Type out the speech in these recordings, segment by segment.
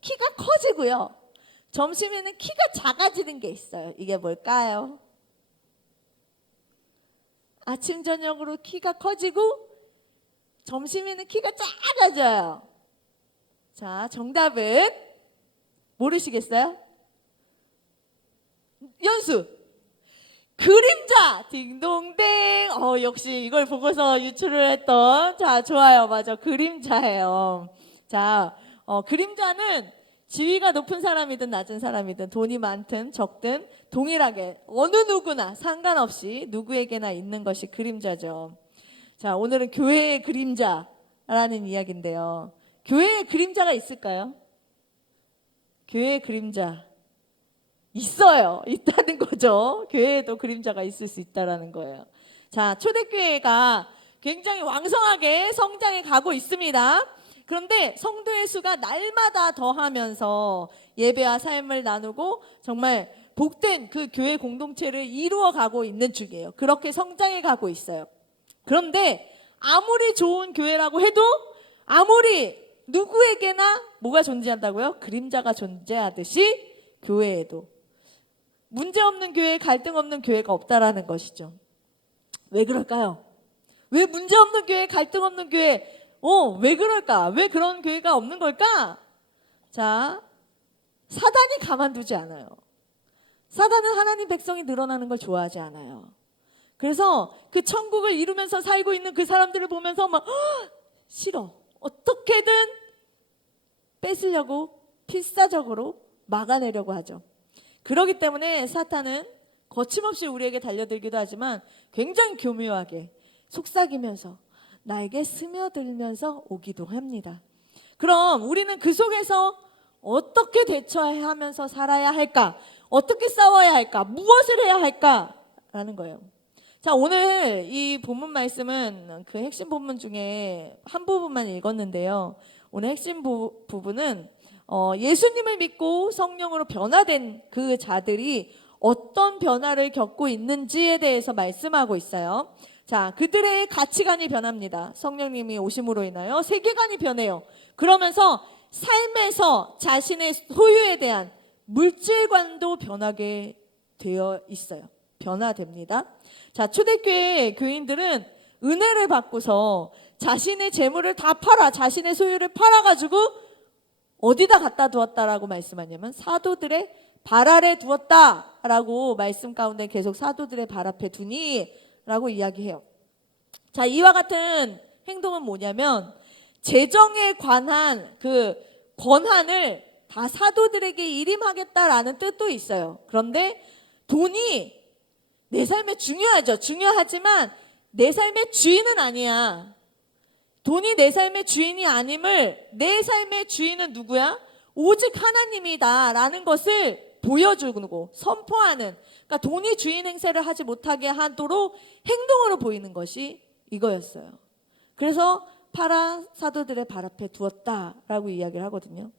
키가 커지고요. 점심에는 키가 작아지는 게 있어요. 이게 뭘까요? 아침 저녁으로 키가 커지고 점심에는 키가 작아져요. 자, 정답은 모르시겠어요? 연수. 그림자. 딩동댕. 역시 이걸 보고서 유추를 했던. 자, 좋아요. 맞아. 그림자예요. 자, 그림자는 지위가 높은 사람이든 낮은 사람이든 돈이 많든 적든 동일하게 어느 누구나 상관없이 누구에게나 있는 것이 그림자죠. 자, 오늘은 교회의 그림자라는 이야기인데요. 교회에 그림자가 있을까요? 교회에 그림자 있어요. 있다는 거죠. 교회에도 그림자가 있을 수 있다는 거예요. 자, 초대교회가 굉장히 왕성하게 성장해 가고 있습니다. 그런데 성도의 수가 날마다 더하면서 예배와 삶을 나누고 정말 복된 그 교회 공동체를 이루어 가고 있는 중이에요. 그렇게 성장해 가고 있어요. 그런데 아무리 좋은 교회라고 해도 아무리 누구에게나 뭐가 존재한다고요? 그림자가 존재하듯이 교회에도 문제없는 교회, 갈등 없는 교회가 없다라는 것이죠. 왜 그럴까요? 왜 문제없는 교회, 갈등 없는 교회, 왜 그럴까? 왜 그런 교회가 없는 걸까? 자, 사단이 가만두지 않아요. 사단은 하나님 백성이 늘어나는 걸 좋아하지 않아요. 그래서 그 천국을 이루면서 살고 있는 그 사람들을 보면서 막 싫어. 어떻게든 뺏으려고 필사적으로 막아내려고 하죠. 그렇기 때문에 사탄은 거침없이 우리에게 달려들기도 하지만 굉장히 교묘하게 속삭이면서 나에게 스며들면서 오기도 합니다. 그럼 우리는 그 속에서 어떻게 대처하면서 살아야 할까? 어떻게 싸워야 할까? 무엇을 해야 할까? 라는 거예요. 자, 오늘 이 본문 말씀은 그 핵심 본문 중에 한 부분만 읽었는데요. 오늘 핵심 부분은 예수님을 믿고 성령으로 변화된 그 자들이 어떤 변화를 겪고 있는지에 대해서 말씀하고 있어요. 자, 그들의 가치관이 변합니다. 성령님이 오심으로 인하여 세계관이 변해요. 그러면서 삶에서 자신의 소유에 대한 물질관도 변하게 되어 있어요. 변화됩니다. 자, 초대교회 교인들은 은혜를 받고서 자신의 재물을 다 팔아, 자신의 소유를 팔아가지고 어디다 갖다 두었다라고 말씀하냐면 사도들의 발 아래 두었다라고 말씀 가운데 계속 사도들의 발 앞에 두니 라고 이야기해요. 자, 이와 같은 행동은 뭐냐면 재정에 관한 그 권한을 다 사도들에게 일임하겠다라는 뜻도 있어요. 그런데 돈이 내 삶에 중요하죠. 중요하지만 내 삶의 주인은 아니야. 돈이 내 삶의 주인이 아님을, 내 삶의 주인은 누구야? 오직 하나님이다 라는 것을 보여주고 선포하는, 그러니까 돈이 주인 행세를 하지 못하게 하도록 행동으로 보이는 것이 이거였어요. 그래서 팔아 사도들의 발 앞에 두었다라고 이야기를 하거든요.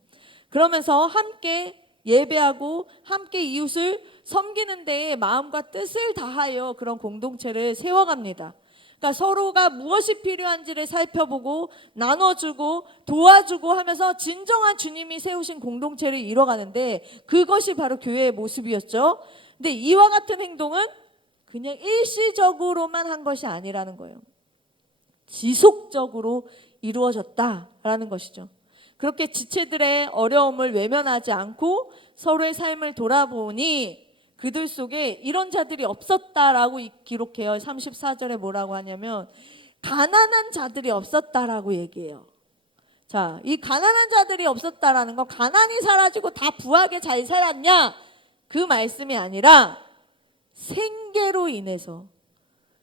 그러면서 함께 예배하고 함께 이웃을 섬기는 데에 마음과 뜻을 다하여 그런 공동체를 세워갑니다. 그러니까 서로가 무엇이 필요한지를 살펴보고 나눠주고 도와주고 하면서 진정한 주님이 세우신 공동체를 이뤄가는데 그것이 바로 교회의 모습이었죠. 근데 이와 같은 행동은 그냥 일시적으로만 한 것이 아니라는 거예요. 지속적으로 이루어졌다라는 것이죠. 그렇게 지체들의 어려움을 외면하지 않고 서로의 삶을 돌아보니 그들 속에 이런 자들이 없었다라고 기록해요. 34절에 뭐라고 하냐면 가난한 자들이 없었다라고 얘기해요. 자, 이 가난한 자들이 없었다라는 건 가난이 사라지고 다 부하게 잘 살았냐? 그 말씀이 아니라 생계로 인해서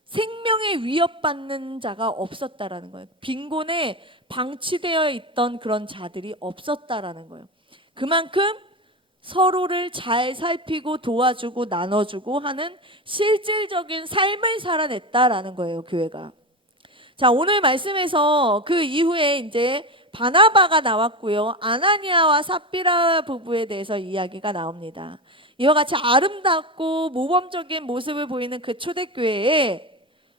생명에 위협받는 자가 없었다라는 거예요. 빈곤에 방치되어 있던 그런 자들이 없었다라는 거예요. 그만큼 서로를 잘 살피고 도와주고 나눠주고 하는 실질적인 삶을 살아냈다라는 거예요, 교회가. 자, 오늘 말씀에서 그 이후에 이제 바나바가 나왔고요. 아나니아와 삽비라 부부에 대해서 이야기가 나옵니다. 이와 같이 아름답고 모범적인 모습을 보이는 그 초대교회에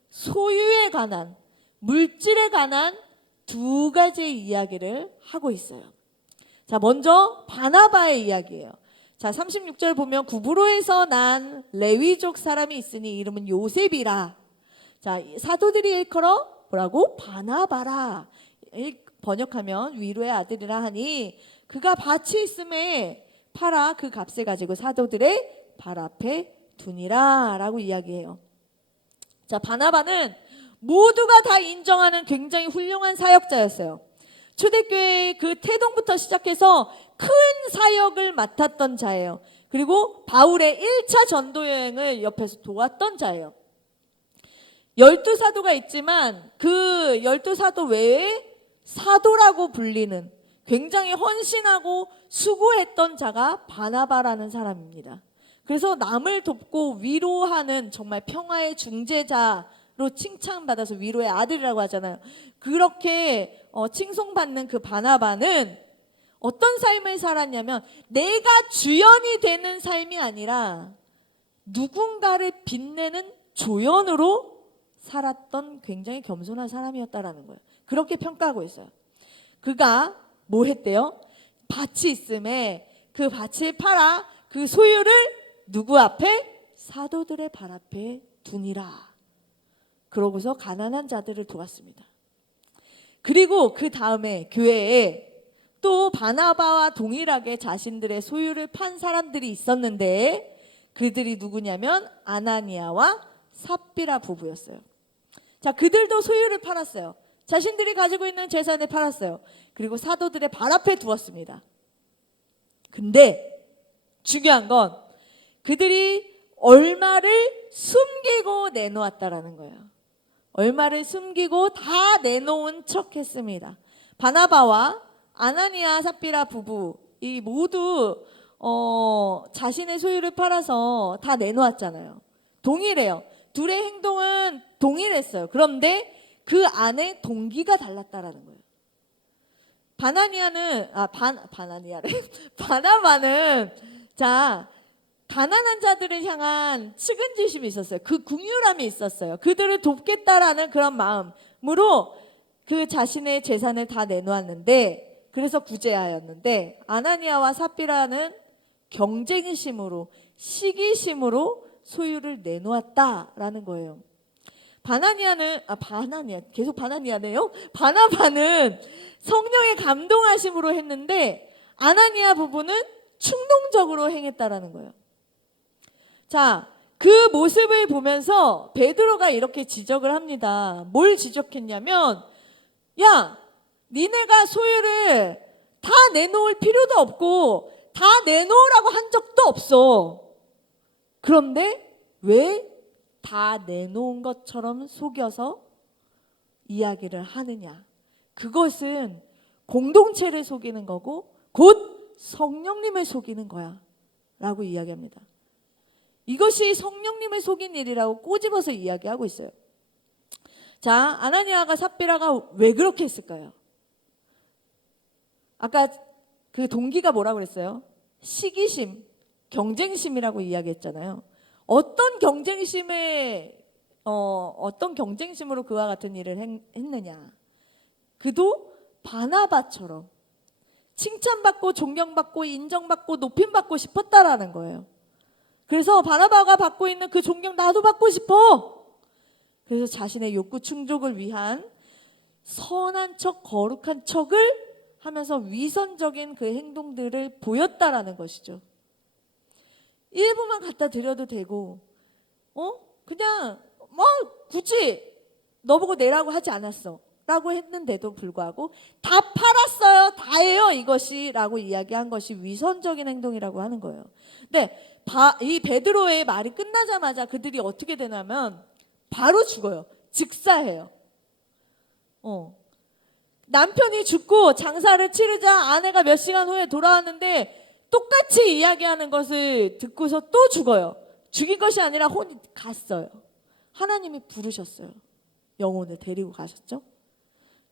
소유에 관한, 물질에 관한 두 가지의 이야기를 하고 있어요. 자, 먼저 바나바의 이야기예요. 자, 36절 보면 구브로에서 난 레위족 사람이 있으니 이름은 요셉이라. 자, 사도들이 일컬어 뭐라고? 바나바라. 번역하면 위로의 아들이라 하니 그가 밭이 있음에 팔아 그 값을 가지고 사도들의 발 앞에 두니라 라고 이야기해요. 자, 바나바는 모두가 다 인정하는 굉장히 훌륭한 사역자였어요. 초대교회의 그 태동부터 시작해서 큰 사역을 맡았던 자예요. 그리고 바울의 1차 전도 여행을 옆에서 도왔던 자예요. 12사도가 있지만 그 12사도 외에 사도라고 불리는 굉장히 헌신하고 수고했던 자가 바나바라는 사람입니다. 그래서 남을 돕고 위로하는 정말 평화의 중재자로 칭찬받아서 위로의 아들이라고 하잖아요. 그렇게 칭송받는 그 바나바는 어떤 삶을 살았냐면 내가 주연이 되는 삶이 아니라 누군가를 빛내는 조연으로 살았던 굉장히 겸손한 사람이었다라는 거예요. 그렇게 평가하고 있어요. 그가 뭐 했대요? 밭이 있음에 그 밭을 팔아 그 소유를 누구 앞에? 사도들의 발 앞에 두니라. 그러고서 가난한 자들을 도왔습니다. 그리고 그 다음에 교회에 또 바나바와 동일하게 자신들의 소유를 판 사람들이 있었는데 그들이 누구냐면 아나니아와 삽비라 부부였어요. 자, 그들도 소유를 팔았어요. 자신들이 가지고 있는 재산을 팔았어요. 그리고 사도들의 발 앞에 두었습니다. 근데 중요한 건 그들이 얼마를 숨기고 내놓았다라는 거예요. 얼마를 숨기고 다 내놓은 척 했습니다. 바나바와 아나니아 삽비라 부부 이 모두 자신의 소유를 팔아서 다 내놓았잖아요. 동일해요. 둘의 행동은 동일했어요. 그런데 그 안에 동기가 달랐다라는 거예요. 바나바는 자 가난한 자들을 향한 측은지심이 있었어요. 그 긍휼함이 있었어요. 그들을 돕겠다라는 그런 마음으로 그 자신의 재산을 다 내놓았는데 그래서 구제하였는데 아나니아와 삽비라는 경쟁심으로 시기심으로 소유를 내놓았다라는 거예요. 계속 바나니아네요. 바나바는 성령의 감동하심으로 했는데 아나니아 부부는 충동적으로 행했다라는 거예요. 자, 그 모습을 보면서 베드로가 이렇게 지적을 합니다. 뭘 지적했냐면 야, 니네가 소유를 다 내놓을 필요도 없고 다 내놓으라고 한 적도 없어. 그런데 왜 다 내놓은 것처럼 속여서 이야기를 하느냐. 그것은 공동체를 속이는 거고 곧 성령님을 속이는 거야 라고 이야기합니다. 이것이 성령님을 속인 일이라고 꼬집어서 이야기하고 있어요. 자, 아나니아가 삽비라가 왜 그렇게 했을까요? 아까 그 동기가 뭐라고 그랬어요? 시기심, 경쟁심이라고 이야기했잖아요. 어떤 경쟁심으로 그와 같은 일을 했느냐? 그도 바나바처럼 칭찬받고 존경받고 인정받고 높임받고 싶었다라는 거예요. 그래서 바나바가 받고 있는 그 존경 나도 받고 싶어. 그래서 자신의 욕구 충족을 위한 선한 척 거룩한 척을 하면서 위선적인 그 행동들을 보였다라는 것이죠. 일부만 갖다 드려도 되고 그냥 굳이 너보고 내라고 하지 않았어 라고 했는데도 불구하고 다 팔았어요 다예요 이것이 라고 이야기한 것이 위선적인 행동이라고 하는 거예요. 근데 이 베드로의 말이 끝나자마자 그들이 어떻게 되냐면 바로 죽어요. 즉사해요. 남편이 죽고 장사를 치르자 아내가 몇 시간 후에 돌아왔는데 똑같이 이야기하는 것을 듣고서 또 죽어요. 죽인 것이 아니라 혼이 갔어요. 하나님이 부르셨어요. 영혼을 데리고 가셨죠.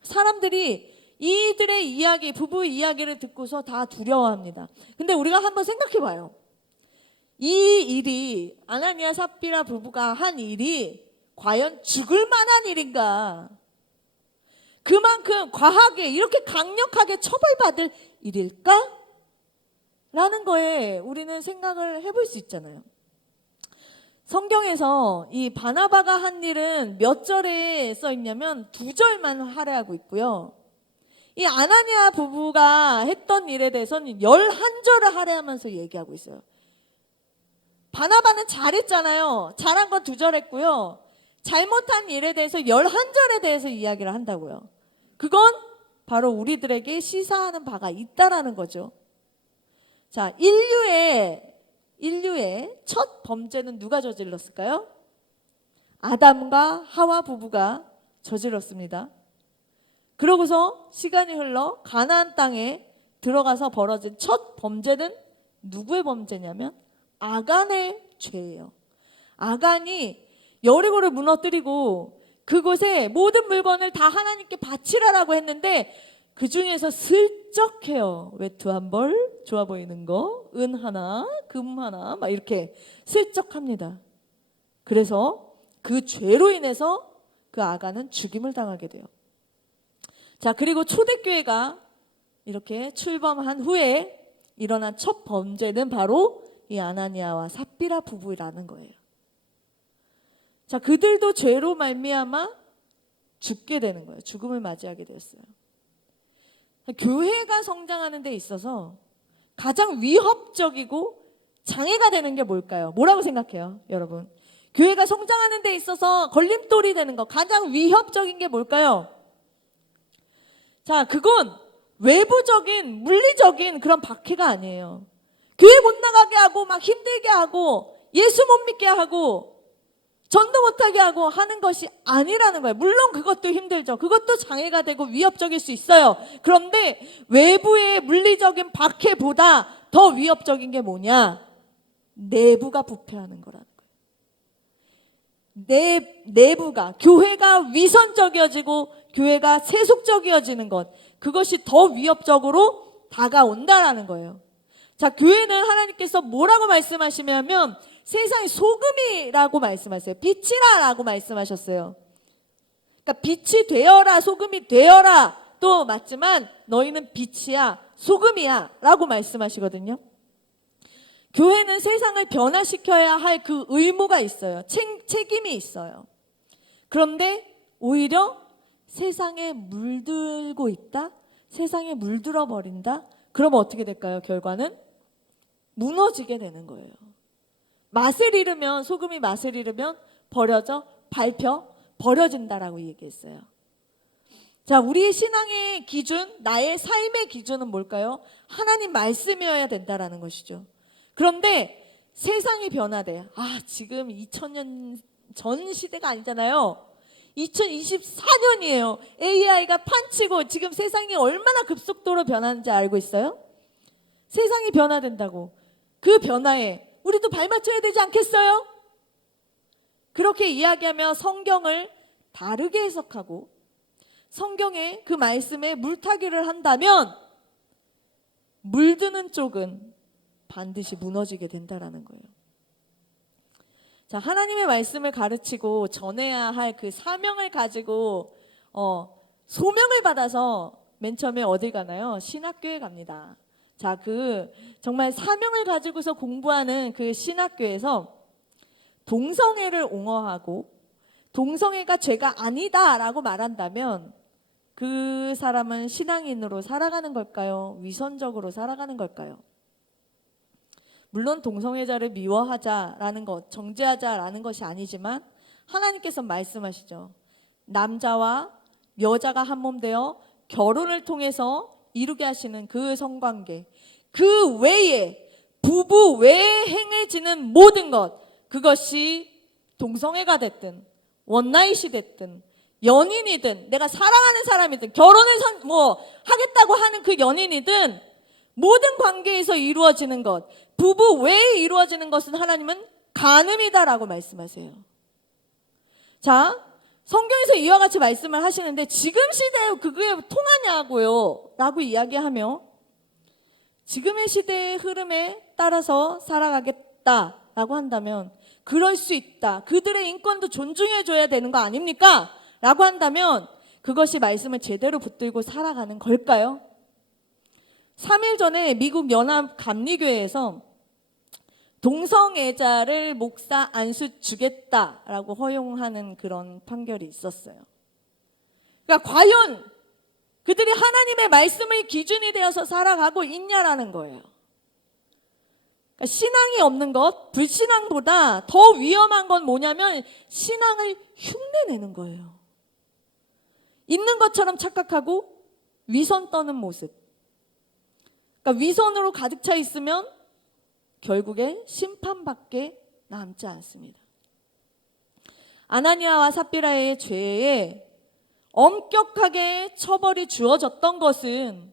사람들이 이들의 이야기, 부부 이야기를 듣고서 다 두려워합니다. 근데 우리가 한번 생각해 봐요. 이 일이 아나니아 삽비라 부부가 한 일이 과연 죽을 만한 일인가? 그만큼 과하게 이렇게 강력하게 처벌받을 일일까? 라는 거에 우리는 생각을 해볼 수 있잖아요. 성경에서 이 바나바가 한 일은 몇 절에 써 있냐면 2절만 할애하고 있고요. 이 아나니아 부부가 했던 일에 대해서는 11절을 할애하면서 얘기하고 있어요. 바나바는 잘했잖아요. 잘한 건 2절 했고요. 잘못한 일에 대해서 11절에 대해서 이야기를 한다고요. 그건 바로 우리들에게 시사하는 바가 있다라는 거죠. 자, 인류의 첫 범죄는 누가 저질렀을까요? 아담과 하와 부부가 저질렀습니다. 그러고서 시간이 흘러 가나안 땅에 들어가서 벌어진 첫 범죄는 누구의 범죄냐면 아간의 죄예요. 아간이 여리고를 무너뜨리고 그곳에 모든 물건을 다 하나님께 바치라라고 했는데 그 중에서 슬쩍 해요. 외투 한 벌, 좋아 보이는 거, 은 하나, 금 하나 막 이렇게 슬쩍 합니다. 그래서 그 죄로 인해서 그 아간은 죽임을 당하게 돼요. 자, 그리고 초대교회가 이렇게 출범한 후에 일어난 첫 범죄는 바로 이 아나니아와 삽비라 부부라는 거예요. 자, 그들도 죄로 말미암아 죽게 되는 거예요. 죽음을 맞이하게 되었어요. 교회가 성장하는 데 있어서 가장 위협적이고 장애가 되는 게 뭘까요? 뭐라고 생각해요, 여러분? 교회가 성장하는 데 있어서 걸림돌이 되는 거, 가장 위협적인 게 뭘까요? 자, 그건 외부적인, 물리적인 그런 박해가 아니에요. 교회 못 나가게 하고 막 힘들게 하고 예수 못 믿게 하고 전도 못하게 하고 하는 것이 아니라는 거예요. 물론 그것도 힘들죠. 그것도 장애가 되고 위협적일 수 있어요. 그런데 외부의 물리적인 박해보다 더 위협적인 게 뭐냐? 내부가 부패하는 거라는 거예요. 내부가, 교회가 위선적이어지고 교회가 세속적이어지는 것, 그것이 더 위협적으로 다가온다라는 거예요. 자, 교회는 하나님께서 뭐라고 말씀하시냐면 세상의 소금이라고 말씀하세요. 빛이라라고 말씀하셨어요. 그러니까 빛이 되어라, 소금이 되어라 또 맞지만 너희는 빛이야, 소금이야 라고 말씀하시거든요. 교회는 세상을 변화시켜야 할 그 의무가 있어요. 책임이 있어요. 그런데 오히려 세상에 물들고 있다? 세상에 물들어 버린다? 그러면 어떻게 될까요? 결과는 무너지게 되는 거예요. 맛을 잃으면, 소금이 맛을 잃으면 버려진다라고 얘기했어요. 자, 우리의 신앙의 기준, 나의 삶의 기준은 뭘까요? 하나님 말씀이어야 된다라는 것이죠. 그런데 세상이 변화돼. 지금 2000년 전 시대가 아니잖아요. 2024년이에요. AI가 판치고 지금 세상이 얼마나 급속도로 변하는지 알고 있어요? 세상이 변화된다고. 그 변화에 우리도 발맞춰야 되지 않겠어요? 그렇게 이야기하며 성경을 다르게 해석하고 성경의 그 말씀에 물타기를 한다면 물드는 쪽은 반드시 무너지게 된다라는 거예요. 자, 하나님의 말씀을 가르치고 전해야 할 그 사명을 가지고 소명을 받아서 맨 처음에 어딜 가나요? 신학교에 갑니다. 자, 그 정말 사명을 가지고서 공부하는 그 신학교에서 동성애를 옹호하고 동성애가 죄가 아니다라고 말한다면 그 사람은 신앙인으로 살아가는 걸까요? 위선적으로 살아가는 걸까요? 물론 동성애자를 미워하자라는 것, 정죄하자라는 것이 아니지만 하나님께서 말씀하시죠. 남자와 여자가 한 몸 되어 결혼을 통해서 이루게 하시는 그 성관계, 그 외에 부부 외에 행해지는 모든 것, 그것이 동성애가 됐든 원나잇이 됐든 연인이든 내가 사랑하는 사람이든 결혼을 하겠다고 하는 그 연인이든 모든 관계에서 이루어지는 것, 부부 외에 이루어지는 것은 하나님은 간음이다라고 말씀하세요. 자, 성경에서 이와 같이 말씀을 하시는데 지금 시대에 그게 통하냐고요 라고 이야기하며 지금의 시대의 흐름에 따라서 살아가겠다라고 한다면 그럴 수 있다. 그들의 인권도 존중해줘야 되는 거 아닙니까? 라고 한다면 그것이 말씀을 제대로 붙들고 살아가는 걸까요? 3일 전에 미국 연합 감리교회에서 동성애자를 목사 안수 주겠다라고 허용하는 그런 판결이 있었어요. 그러니까 과연 그들이 하나님의 말씀을 기준이 되어서 살아가고 있냐라는 거예요. 그러니까 신앙이 없는 것, 불신앙보다 더 위험한 건 뭐냐면 신앙을 흉내내는 거예요. 있는 것처럼 착각하고 위선 떠는 모습. 그러니까 위선으로 가득 차 있으면 결국에 심판밖에 남지 않습니다. 아나니아와 삽비라의 죄에 엄격하게 처벌이 주어졌던 것은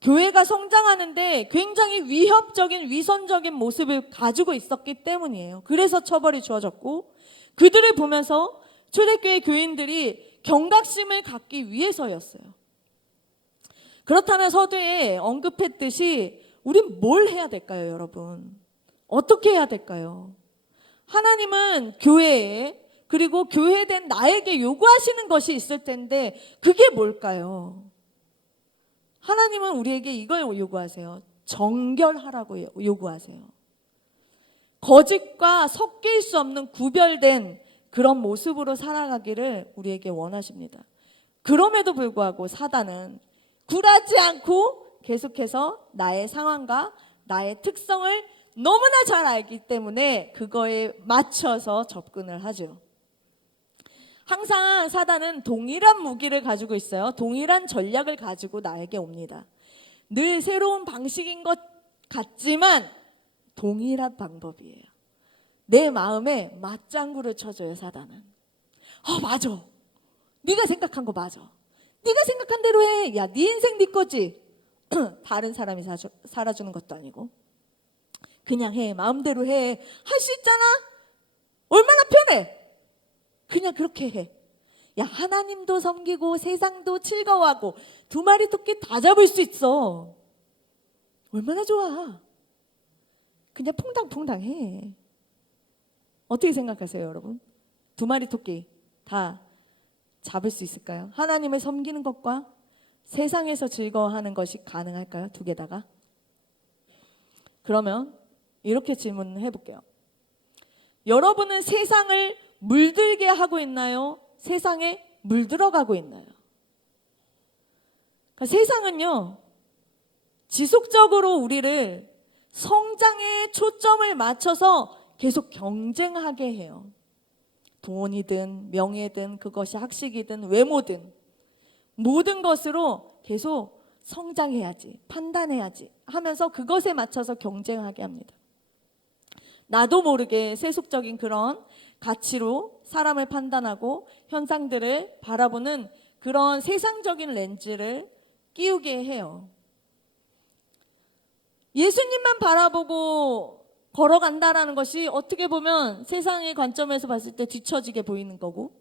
교회가 성장하는데 굉장히 위협적인 위선적인 모습을 가지고 있었기 때문이에요. 그래서 처벌이 주어졌고 그들을 보면서 초대교회 교인들이 경각심을 갖기 위해서였어요. 그렇다면 서두에 언급했듯이 우린 뭘 해야 될까요, 여러분? 어떻게 해야 될까요? 하나님은 교회에 그리고 교회된 나에게 요구하시는 것이 있을 텐데 그게 뭘까요? 하나님은 우리에게 이걸 요구하세요. 정결하라고 요구하세요. 거짓과 섞일 수 없는 구별된 그런 모습으로 살아가기를 우리에게 원하십니다. 그럼에도 불구하고 사단은 굴하지 않고 계속해서 나의 상황과 나의 특성을 너무나 잘 알기 때문에 그거에 맞춰서 접근을 하죠. 항상 사단은 동일한 무기를 가지고 있어요. 동일한 전략을 가지고 나에게 옵니다. 늘 새로운 방식인 것 같지만 동일한 방법이에요. 내 마음에 맞장구를 쳐줘요, 사단은. 맞아. 네가 생각한 거 맞아. 네가 생각한 대로 해. 야, 네 인생 네 거지. 다른 사람이 살아주는 것도 아니고. 그냥 해. 마음대로 해. 할 수 있잖아. 얼마나 편해. 그냥 그렇게 해. 야, 하나님도 섬기고 세상도 즐거워하고 두 마리 토끼 다 잡을 수 있어. 얼마나 좋아. 그냥 퐁당퐁당 해. 어떻게 생각하세요, 여러분? 두 마리 토끼 다 잡을 수 있을까요? 하나님을 섬기는 것과 세상에서 즐거워하는 것이 가능할까요? 두 개다가? 그러면 이렇게 질문해 볼게요. 여러분은 세상을 물들게 하고 있나요? 세상에 물들어가고 있나요? 그러니까 세상은요, 지속적으로 우리를 성장에 초점을 맞춰서 계속 경쟁하게 해요. 돈이든 명예든 그것이 학식이든 외모든 모든 것으로 계속 성장해야지, 판단해야지 하면서 그것에 맞춰서 경쟁하게 합니다. 나도 모르게 세속적인 그런 가치로 사람을 판단하고 현상들을 바라보는 그런 세상적인 렌즈를 끼우게 해요. 예수님만 바라보고 걸어간다라는 것이 어떻게 보면 세상의 관점에서 봤을 때 뒤처지게 보이는 거고,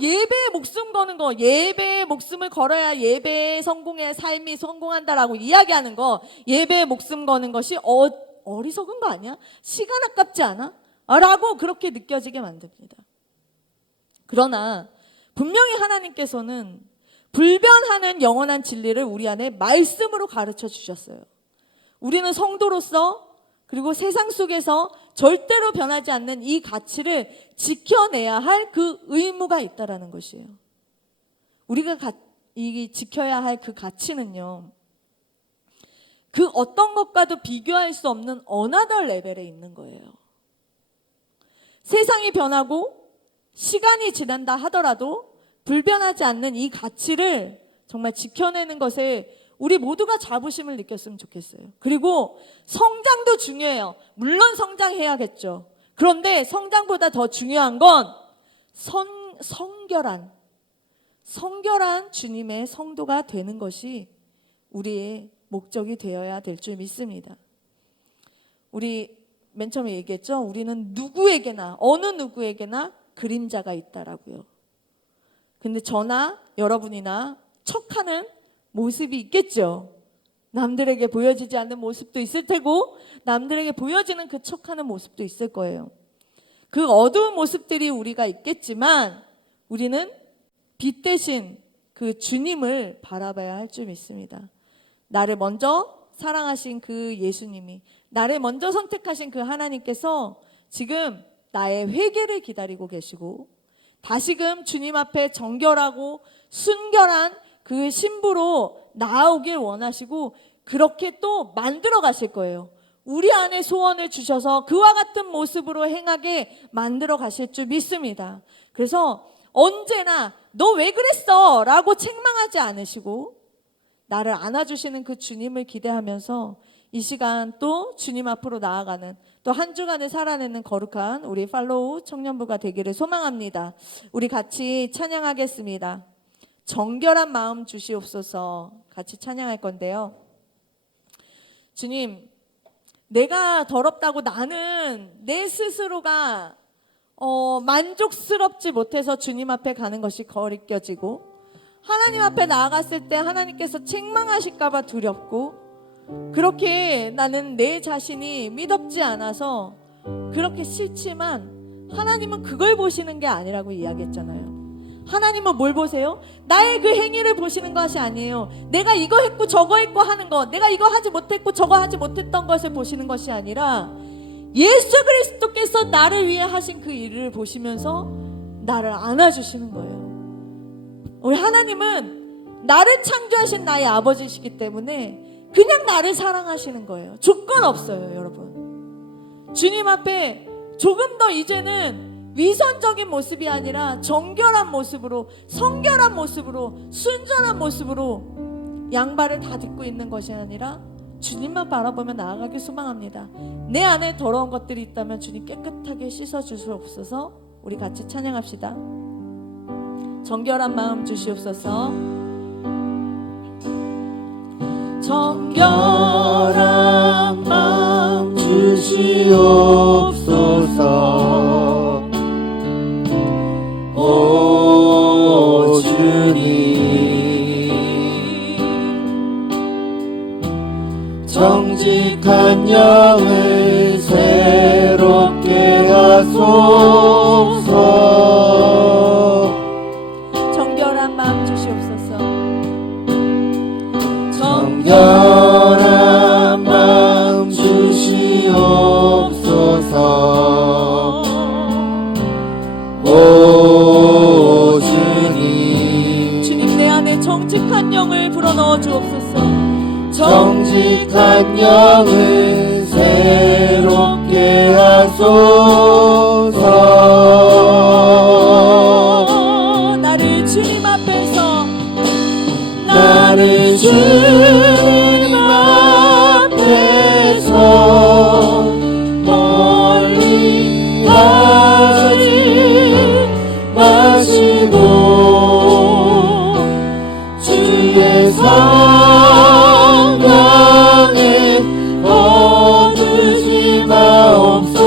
예배에 목숨 거는 거, 예배에 목숨을 걸어야 예배에 성공해야 삶이 성공한다라고 이야기하는 거, 예배에 목숨 거는 것이 어리석은 거 아니야? 시간 아깝지 않아? 라고 그렇게 느껴지게 만듭니다. 그러나 분명히 하나님께서는 불변하는 영원한 진리를 우리 안에 말씀으로 가르쳐 주셨어요. 우리는 성도로서 그리고 세상 속에서 절대로 변하지 않는 이 가치를 지켜내야 할 그 의무가 있다라는 것이에요. 우리가 지켜야 할 그 가치는요, 그 어떤 것과도 비교할 수 없는 어나더 레벨에 있는 거예요. 세상이 변하고 시간이 지난다 하더라도 불변하지 않는 이 가치를 정말 지켜내는 것에 우리 모두가 자부심을 느꼈으면 좋겠어요. 그리고 성장도 중요해요. 물론 성장해야겠죠. 그런데 성장보다 더 중요한 건 성결한 주님의 성도가 되는 것이 우리의 목적이 되어야 될 줄 믿습니다. 우리 맨 처음에 얘기했죠. 우리는 누구에게나 어느 누구에게나 그림자가 있다라고요. 근데 저나 여러분이나 척하는 모습이 있겠죠. 남들에게 보여지지 않는 모습도 있을 테고 남들에게 보여지는 그 척하는 모습도 있을 거예요. 그 어두운 모습들이 우리가 있겠지만 우리는 빛 대신 그 주님을 바라봐야 할 줄 믿습니다. 나를 먼저 사랑하신 그 예수님이, 나를 먼저 선택하신 그 하나님께서 지금 나의 회개를 기다리고 계시고, 다시금 주님 앞에 정결하고 순결한 그 신부로 나아오길 원하시고, 그렇게 또 만들어 가실 거예요. 우리 안에 소원을 주셔서 그와 같은 모습으로 행하게 만들어 가실 줄 믿습니다. 그래서 언제나 너 왜 그랬어? 라고 책망하지 않으시고 나를 안아주시는 그 주님을 기대하면서 이 시간 또 주님 앞으로 나아가는, 또 한 주간을 살아내는 거룩한 우리 팔로우 청년부가 되기를 소망합니다. 우리 같이 찬양하겠습니다. 정결한 마음 주시옵소서. 같이 찬양할 건데요. 주님, 내가 더럽다고 나는 내 스스로가 만족스럽지 못해서 주님 앞에 가는 것이 거리껴지고, 하나님 앞에 나아갔을 때 하나님께서 책망하실까봐 두렵고, 그렇게 나는 내 자신이 믿음지 않아서 그렇게 싫지만 하나님은 그걸 보시는 게 아니라고 이야기했잖아요. 하나님은 뭘 보세요? 나의 그 행위를 보시는 것이 아니에요. 내가 이거 했고 저거 했고 하는 것, 내가 이거 하지 못했고 저거 하지 못했던 것을 보시는 것이 아니라 예수 그리스도께서 나를 위해 하신 그 일을 보시면서 나를 안아주시는 거예요. 우리 하나님은 나를 창조하신 나의 아버지시기 때문에 그냥 나를 사랑하시는 거예요. 조건 없어요, 여러분. 주님 앞에 조금 더 이제는 위선적인 모습이 아니라 정결한 모습으로, 성결한 모습으로, 순전한 모습으로 양발을 다 딛고 있는 것이 아니라 주님만 바라보며 나아가길 소망합니다. 내 안에 더러운 것들이 있다면 주님 깨끗하게 씻어주시옵소서. 우리 같이 찬양합시다. 정결한 마음 주시옵소서. 정결한 마음 주시옵소서. 오 주님, 정직한 영을 새롭게 하소서. 정결한 마음 주시옵소서. 정결한 마음 주시옵소서. 오 주님, 주님 내 안에 정직한 영을 불어넣어 주옵소서. 정직한 영을 새롭게 하소서. 나를 주님 앞에서, 나를 주님 앞에서 멀리 하지 마시고 주의 성령에 거두지 마옵소서.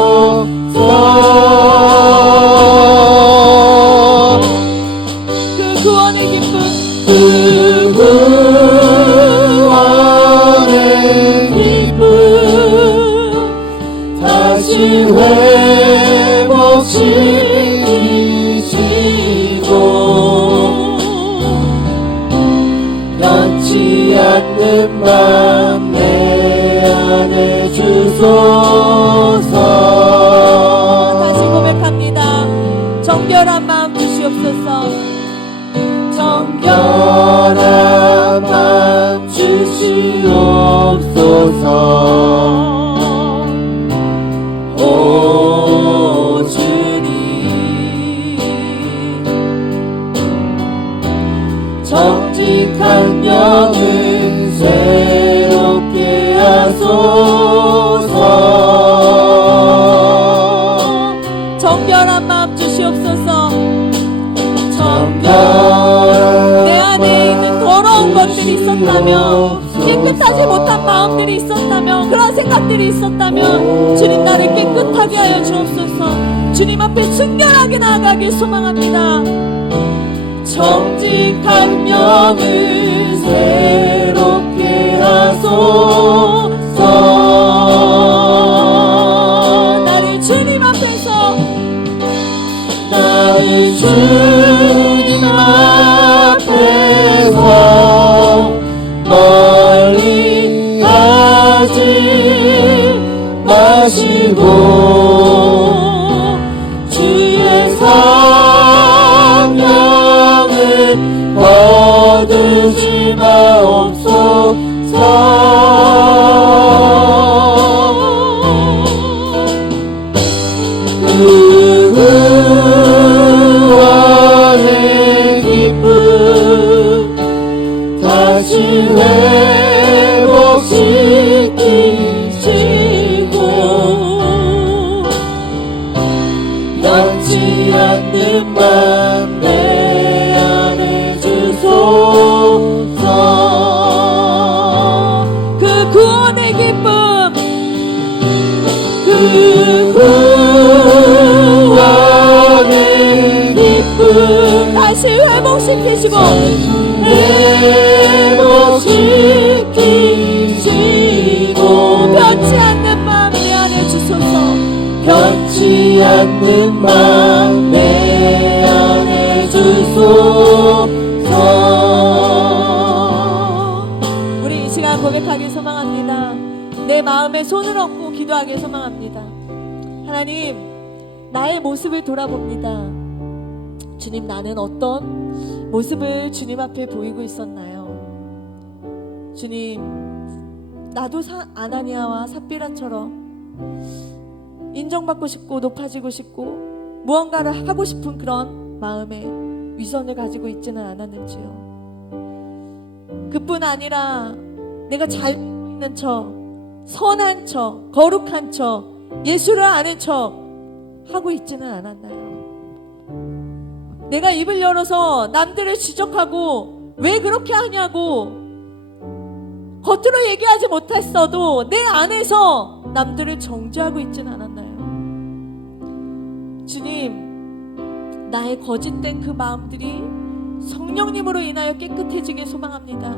그 구원의 기쁨, 그 구원의 기쁨 다시 회복시키시고 변치 않는 맘 내 안에 주소서. 다시 고백합니다. 정결한 마음 주시옵소서. 정결한 마음 주시옵소서. 오 주님, 정직한 영을 새롭게 하소서. 정결한 마음 주시옵소서. 내 안에 있는 더러운 것들이 있었다면, 깨끗하지 못한 마음들이 있었다면, 그런 생각들이 있었다면 주님 나를 깨끗하게 하여 주옵소서. 주님 앞에 순결하게 나아가길 소망합니다. 정직한 영을 새롭게 하소서. 나를 주님 앞에서, 나를 주님 앞에서 마시고 주의 성령을 거두지 마옵소서. 그 구원의 기쁨 다시 회복시키시고 변치 않는 맘 내 안에 주소서. 그 구원의 기쁨, 그 구원의 기쁨 다시 회복시키시고 회복시키시고 변치 않는 마음 내 안에 주소서. 변치 않는 맘 내 안에 주소서. 우리 이 시간 고백하기 소망합니다. 내 마음에 손을 얹고 기도하기 소망합니다. 하나님, 나의 모습을 돌아봅니다. 주님, 나는 어떤 모습을 주님 앞에 보이고 있었나요? 주님, 나도 아나니아와 삽비라처럼 인정받고 싶고 높아지고 싶고 무언가를 하고 싶은 그런 마음에 위선을 가지고 있지는 않았는지요. 그뿐 아니라 내가 잘 있는 척, 선한 척, 거룩한 척, 예수를 아는 척 하고 있지는 않았나요? 내가 입을 열어서 남들을 지적하고 왜 그렇게 하냐고 겉으로 얘기하지 못했어도 내 안에서 남들을 정죄하고 있지는 않았나요? 주님, 나의 거짓된 그 마음들이 성령님으로 인하여 깨끗해지길 소망합니다.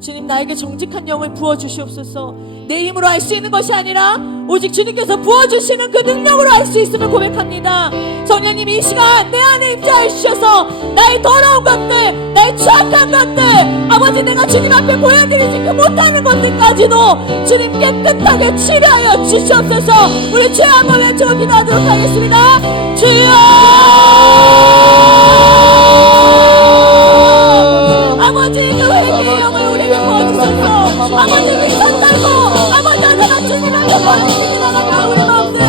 주님, 나에게 정직한 영을 부어주시옵소서. 내 힘으로 할 수 있는 것이 아니라 오직 주님께서 부어주시는 그 능력으로 할 수 있음을 고백합니다. 성령님, 이 시간 내 안에 임재하여 주셔서 나의 더러운 것들, 나의 추악한 것들, 아버지 내가 주님 앞에 보여드리지 못하는 것들까지도 주님 깨끗하게 치료하여 주시옵소서. 우리 주여 한번 외쳐 기도하도록 하겠습니다. 주여! 아버지, 그 회개의 영을 우리에게 부어주셔서 아버지 위선 달고 아버지 내가 주님 앞에 버리시기 나가가 우리 마음들,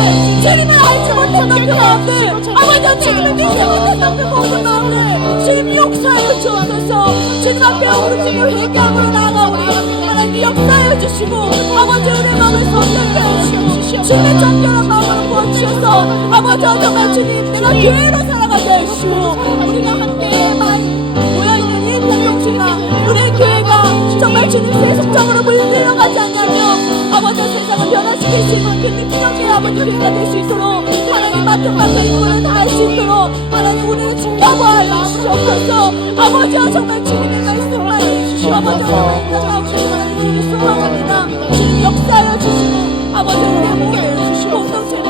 주님을 알지 못했던 그 마음들, 아버지 주님을 믿지 못했던 그 모든 마음들 주님 용서하여 주옵소서. 주님 앞에 오른쪽에 회개함으로 나아가오니 하나님 역사하여 주시고 아버지 우리 마음을 선택해 주시고 주님의 정결한 마음으로 부어주셔서 아버지 정말 주님 내가 교회로 살아가게 해주시고 우리가 함께 모여있는 이 공동체가 우리의 교회가 정말 주님 세속적으로 물들어가지 않냐며 아버지 세상을 변화시킬 수 있는 그 능력의 아버지 교회가 될 수 있도록 하나님 맡은 바의 임무를 다할 수 있도록 하나님 우리를 지켜보아여 주시옵소서. 아버지와 정말 주님의 말씀을 주시오. 아버지와 정말 인정하옵소서. 주님을 소망합니다. 주님 역사하여 주시고 아버지 우리 함께 주시고 공동체를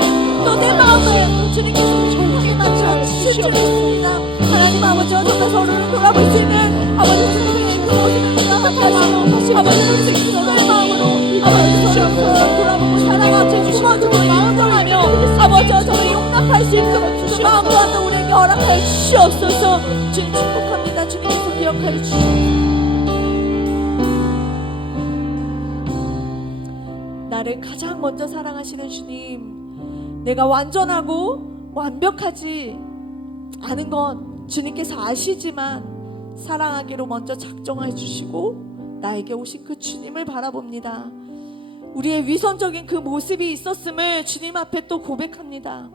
또 내 마음을 주님께서 정확히 맞춰 주실 줄 믿습니다. 하나님 아버지와 정말 서로를 돌아볼 수 있는 아버지 주님의 그 모습을 생각하시고 아버지를 지키는 너의 마음으로 아버지 서로를 돌아보고 사랑하고 품어주고 마음을 아버지와 정말 용납할 수 있는 그 마음과 또 우리에게 허락하여 주시옵소서. 주님 축복합니다. 주님께서 기억하여 주시옵소서. 나를 가장 먼저 사랑하시는 주님, 내가 완전하고 완벽하지 않은 건 주님께서 아시지만 사랑하기로 먼저 작정해 주시고 나에게 오신 그 주님을 바라봅니다. 우리의 위선적인 그 모습이 있었음을 주님 앞에 또 고백합니다.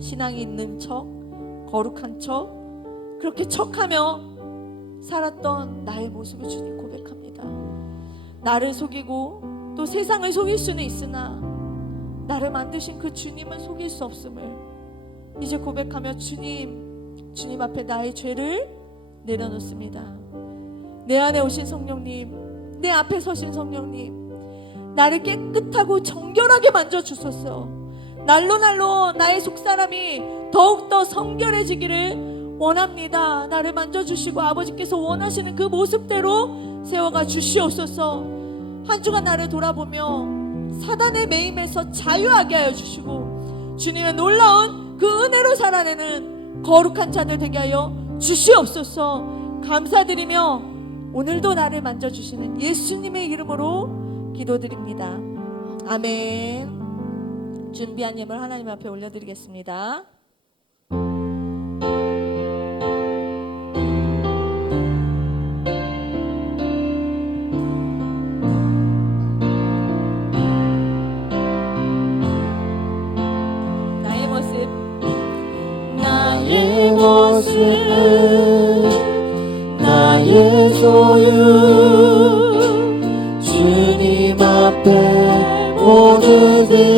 신앙이 있는 척, 거룩한 척, 그렇게 척하며 살았던 나의 모습을 주님 고백합니다. 나를 속이고 또 세상을 속일 수는 있으나 나를 만드신 그 주님은 속일 수 없음을 이제 고백하며 주님 앞에 나의 죄를 내려놓습니다. 내 안에 오신 성령님, 내 앞에 서신 성령님, 나를 깨끗하고 정결하게 만져주소서. 날로 나의 속사람이 더욱더 성결해지기를 원합니다. 나를 만져주시고 아버지께서 원하시는 그 모습대로 세워가 주시옵소서. 한 주간 나를 돌아보며 사단의 매임에서 자유하게 하여 주시고 주님의 놀라운 그 은혜로 살아내는 거룩한 자들 되게 하여 주시옵소서. 감사드리며 오늘도 나를 만져주시는 예수님의 이름으로 기도드립니다. 아멘. 준비한 예물 하나님 앞에 올려드리겠습니다. 나의 모습, 나의 모습 나의 소유 주님 앞에 모두 드립니다.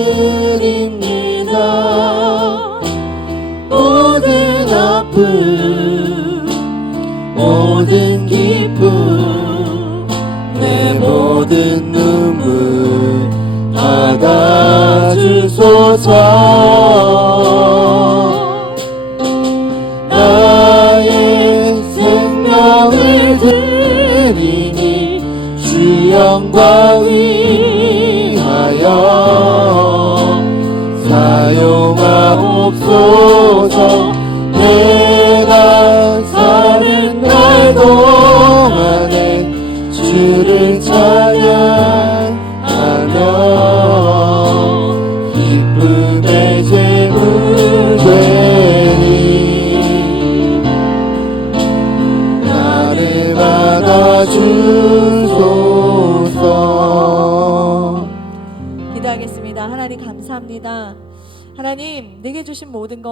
모든 아픔 모든 기쁨 내 모든 눈물 받아주소서. 나의 생명을 드리니 주 영광 위하여 사용하옵소서. 내가 사는 날 동안에 주를 찬양하며 기쁨의 제물 되니 나를 받아주소서. 기도하겠습니다. 하나님 감사합니다. 하나님 내게 주신 모든 것